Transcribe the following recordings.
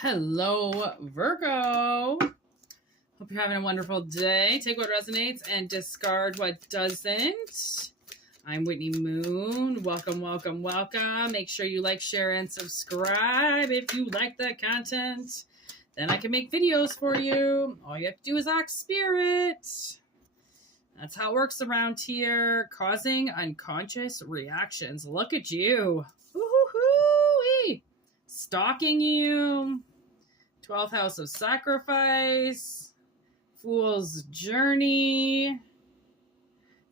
Hello, Virgo. Hope you're having a wonderful day. Take what resonates and discard what doesn't. I'm Whitney Moon. Welcome, welcome, welcome. Make sure you like, share, and subscribe if you like the content. Then I can make videos for you. All you have to do is ask spirit. That's how it works around here. Causing unconscious reactions. Look at you. Woo-hoo-hoo-wee. Stalking you. 12th house of sacrifice. Fool's journey.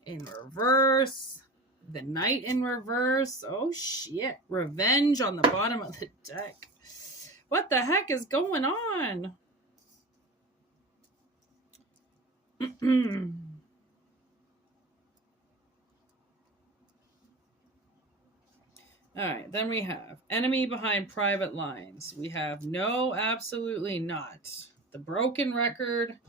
In reverse. The knight in reverse. Oh shit. Revenge on the bottom of the deck. What the heck is going on? All right, then we have enemy behind private lines. We have no, absolutely not. The broken record,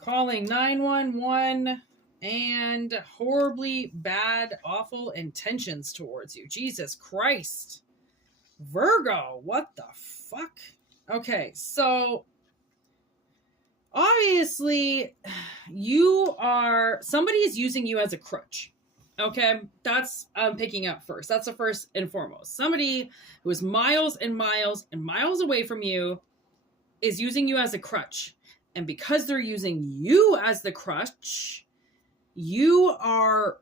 calling 911, and horribly bad, awful intentions towards you. Jesus Christ. Virgo, what the fuck? Okay, so obviously somebody is using you as a crutch. Okay, that's picking up first. That's the first and foremost. Somebody who is miles and miles and miles away from you is using you as a crutch. And because they're using you as the crutch, you are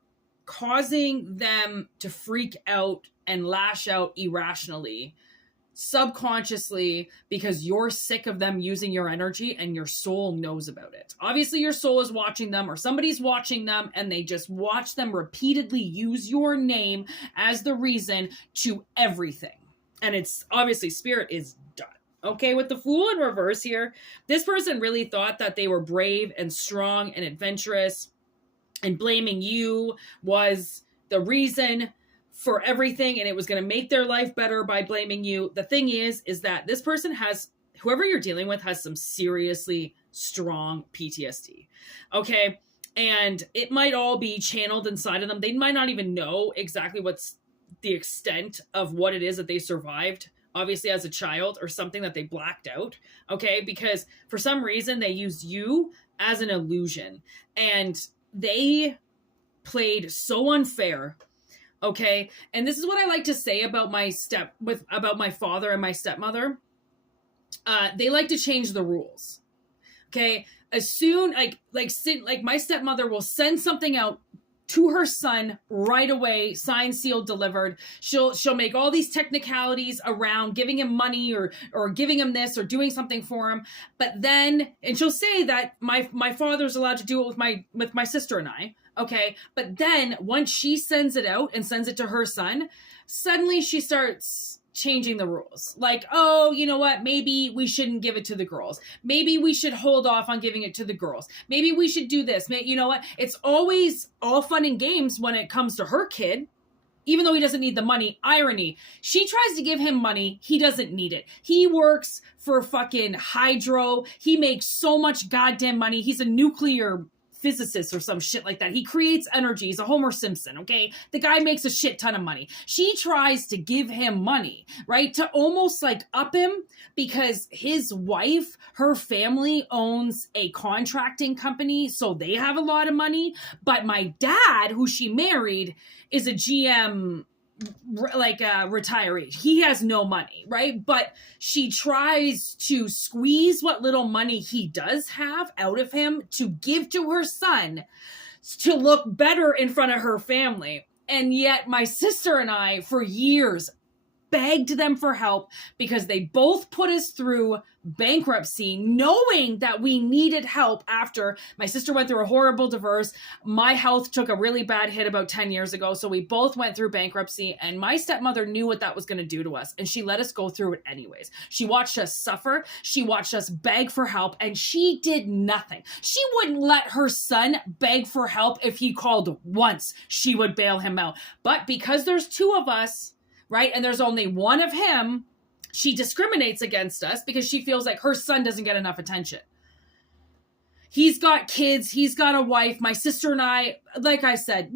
causing them to freak out and lash out irrationally, subconsciously, because you're sick of them using your energy and your soul knows about it. Obviously, your soul is watching them or somebody's watching them and they just watch them repeatedly use your name as the reason to everything. And it's obviously spirit is done. Okay, with the Fool in reverse here, this person really thought that they were brave and strong and adventurous, and blaming you was the reason for everything, and it was going to make their life better by blaming you. The thing is that this person whoever you're dealing with has some seriously strong PTSD. Okay. And it might all be channeled inside of them. They might not even know exactly what's the extent of what it is that they survived, obviously as a child, or something that they blacked out. Okay. Because for some reason they used you as an illusion, and they played so unfair. Okay. And this is what I like to say about about my father and my stepmother. They like to change the rules. Okay. As soon, like my stepmother will send something out to her son right away, signed, sealed, delivered. She'll make all these technicalities around giving him money or giving him this or doing something for him. But then, and she'll say that my father's allowed to do it with my sister and I. Okay. But then once she sends it out and sends it to her son, suddenly she starts changing the rules. Like, oh, you know what? Maybe we shouldn't give it to the girls. Maybe we should hold off on giving it to the girls. Maybe we should do this. You know what? It's always all fun and games when it comes to her kid, even though he doesn't need the money. Irony. She tries to give him money. He doesn't need it. He works for fucking hydro. He makes so much goddamn money. He's a nuclear physicist or some shit like that. He creates energy. He's a Homer Simpson, okay? The guy makes a shit ton of money. She tries to give him money, right? To almost like up him, because his wife, her family owns a contracting company, so they have a lot of money. But my dad, who she married, is a GM, like a retiree. He has no money, right? But she tries to squeeze what little money he does have out of him to give to her son to look better in front of her family. And yet my sister and I, for years, begged them for help because they both put us through bankruptcy, knowing that we needed help after my sister went through a horrible divorce. My health took a really bad hit about 10 years ago. So we both went through bankruptcy, and my stepmother knew what that was going to do to us. And she let us go through it anyways. She watched us suffer. She watched us beg for help, and she did nothing. She wouldn't let her son beg for help. If he called once, she would bail him out. But because there's two of us, right, and there's only one of him, she discriminates against us because she feels like her son doesn't get enough attention. He's got kids. He's got a wife. My sister and I, like I said,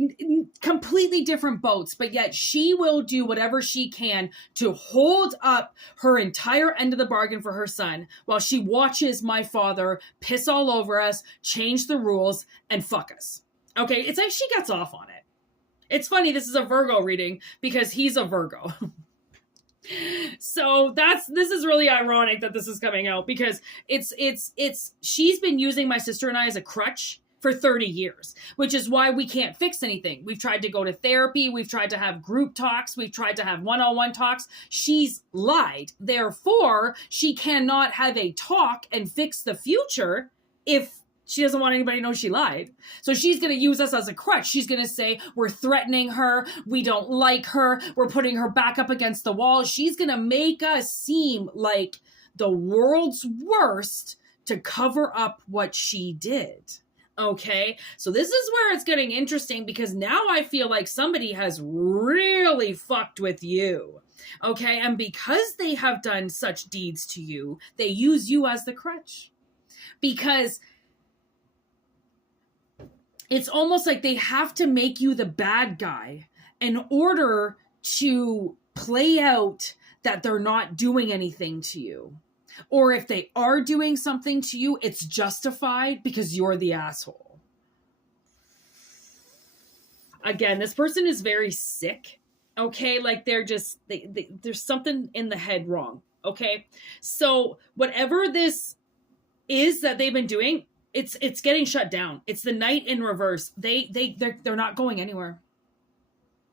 completely different boats, but yet she will do whatever she can to hold up her entire end of the bargain for her son while she watches my father piss all over us, change the rules, and fuck us. Okay, it's like she gets off on it. It's funny, this is a Virgo reading because he's a Virgo. So this is really ironic that this is coming out because she's been using my sister and I as a crutch for 30 years, which is why we can't fix anything. We've tried to go to therapy. We've tried to have group talks. We've tried to have one-on-one talks. She's lied. Therefore, she cannot have a talk and fix the future if she doesn't want anybody to know she lied. So she's going to use us as a crutch. She's going to say, we're threatening her. We don't like her. We're putting her back up against the wall. She's going to make us seem like the world's worst to cover up what she did. Okay? So this is where it's getting interesting because now I feel like somebody has really fucked with you. Okay? And because they have done such deeds to you, they use you as the crutch. Because it's almost like they have to make you the bad guy in order to play out that they're not doing anything to you. Or if they are doing something to you, it's justified because you're the asshole. Again, this person is very sick. Okay, like they're just, there's something in the head wrong. Okay, so whatever this is that they've been doing, it's getting shut down. It's the Knight in reverse. They're not going anywhere.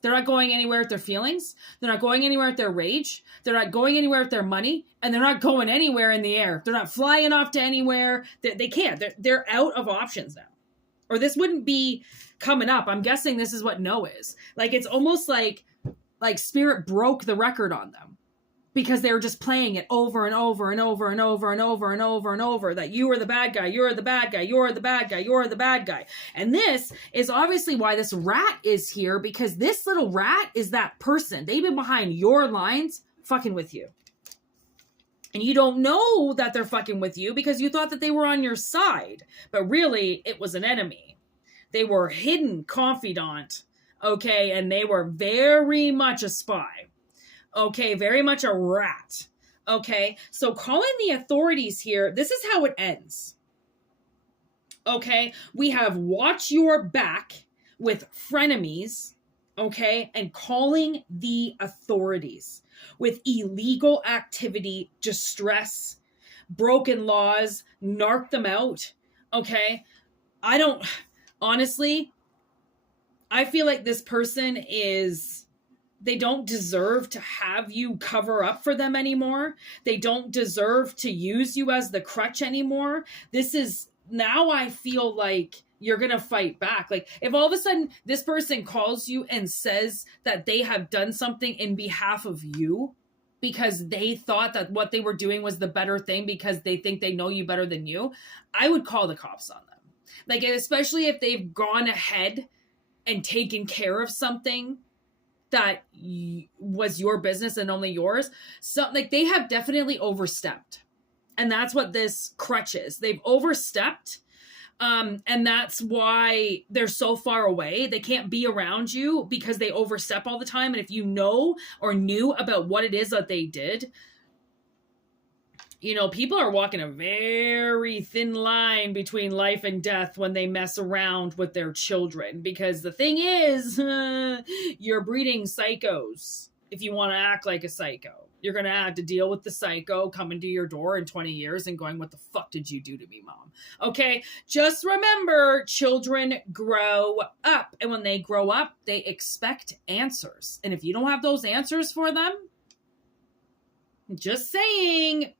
They're not going anywhere with their feelings. They're not going anywhere with their rage. They're not going anywhere with their money. And they're not going anywhere in the air. They're not flying off to anywhere. They can't. They're out of options now. Or this wouldn't be coming up. I'm guessing this is what no is. Like, it's almost like Spirit broke the record on them. Because they were just playing it over and over and over and over and over and over and over that you are the bad guy, you're the bad guy, you're the bad guy, you're the bad guy. And this is obviously why this rat is here, because this little rat is that person. They've been behind your lines fucking with you. And you don't know that they're fucking with you because you thought that they were on your side. But really, it was an enemy. They were a hidden confidant, okay? And they were very much a spy. Okay, very much a rat. Okay, so calling the authorities here, this is how it ends. Okay, we have watch your back with frenemies, okay, and calling the authorities with illegal activity, distress, broken laws, narc them out, okay? Honestly, I feel like this person they don't deserve to have you cover up for them anymore. They don't deserve to use you as the crutch anymore. Now I feel like you're going to fight back. Like if all of a sudden this person calls you and says that they have done something in behalf of you because they thought that what they were doing was the better thing because they think they know you better than you, I would call the cops on them. Like, especially if they've gone ahead and taken care of something that was your business and only yours. So like they have definitely overstepped. And that's what this crutch is. They've overstepped. And that's why they're so far away. They can't be around you because they overstep all the time. And if you know or knew about what it is that they did, you know, people are walking a very thin line between life and death when they mess around with their children. Because the thing is, you're breeding psychos if you want to act like a psycho. You're going to have to deal with the psycho coming to your door in 20 years and going, what the fuck did you do to me, mom? Okay, just remember, children grow up. And when they grow up, they expect answers. And if you don't have those answers for them, just saying,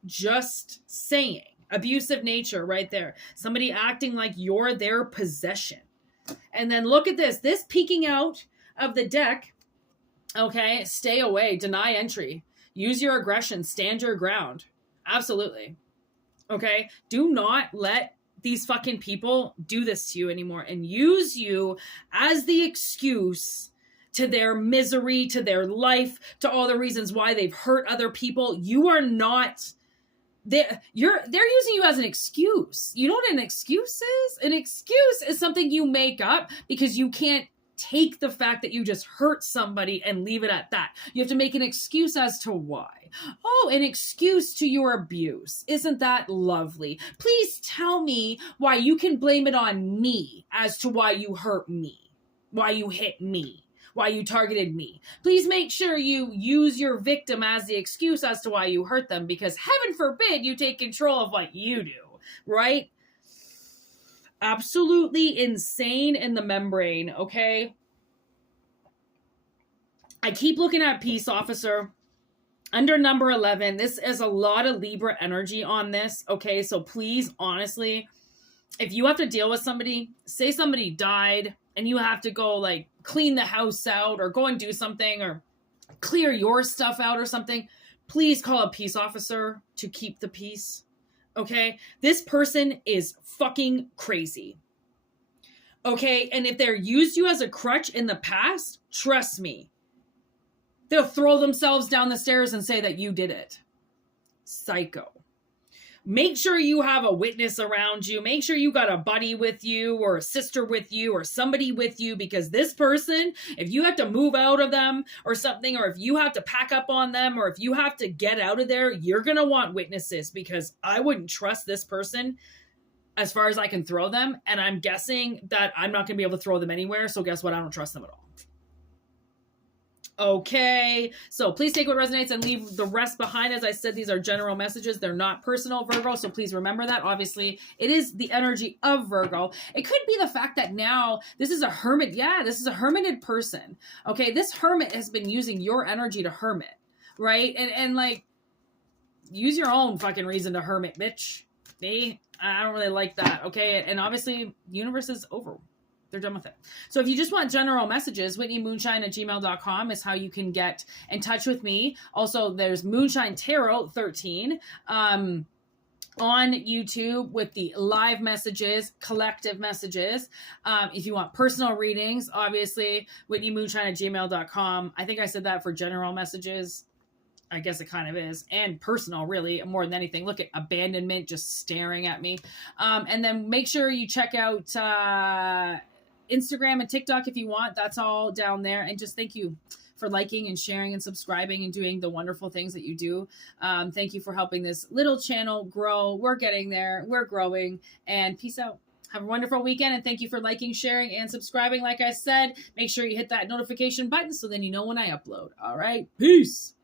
abusive nature right there. Somebody acting like you're their possession. And then look at this peeking out of the deck. Okay, stay away, deny entry, use your aggression, stand your ground. Absolutely. Okay, do not let these fucking people do this to you anymore and use you as the excuse to their misery, to their life, to all the reasons why they've hurt other people. You are not they're using you as an excuse. You know what an excuse is? An excuse is something you make up because you can't take the fact that you just hurt somebody and leave it at that. You have to make an excuse as to why. Oh, an excuse to your abuse. Isn't that lovely? Please tell me why you can blame it on me as to why you hurt me, why you hit me, why you targeted me. Please make sure you use your victim as the excuse as to why you hurt them, because heaven forbid you take control of what you do, right? Absolutely insane in the membrane, okay? I keep looking at peace officer. Under number 11, this is a lot of Libra energy on this, okay? So please, honestly, if you have to deal with somebody, say somebody died, and you have to go like clean the house out or go and do something or clear your stuff out or something, please call a peace officer to keep the peace. Okay? This person is fucking crazy. Okay? And if they're used you as a crutch in the past, trust me, they'll throw themselves down the stairs and say that you did it. Psycho. Make sure you have a witness around you. Make sure you got a buddy with you or a sister with you or somebody with you, because this person, if you have to move out of them or something, or if you have to pack up on them, or if you have to get out of there, you're going to want witnesses, because I wouldn't trust this person as far as I can throw them. And I'm guessing that I'm not going to be able to throw them anywhere. So guess what? I don't trust them at all. Okay, so please take what resonates and leave the rest behind. As I said, these are general messages. They're not personal, Virgo, so please remember that. Obviously, it is the energy of Virgo. It could be the fact that now this is a hermit. Yeah, this is a hermited person. Okay, this hermit has been using your energy to hermit, right? And like, use your own fucking reason to hermit, bitch. I don't really like that, okay? And obviously, universe is over. They're done with it. So if you just want general messages, whitneymoonshine@gmail.com is how you can get in touch with me. Also, there's Moonshine Tarot 13 on YouTube with the live messages, collective messages. If you want personal readings, obviously, whitneymoonshine@gmail.com. I think I said that for general messages. I guess it kind of is. And personal, really, more than anything. Look at abandonment just staring at me. And then make sure you check out Instagram and TikTok if you want. That's all down there. And just thank you for liking and sharing and subscribing and doing the wonderful things that you do. Thank you for helping this little channel grow. We're getting there. We're growing. And peace out. Have a wonderful weekend, and thank you for liking, sharing, and subscribing. Like I said, make sure you hit that notification button so then you know when I upload. All right. Peace.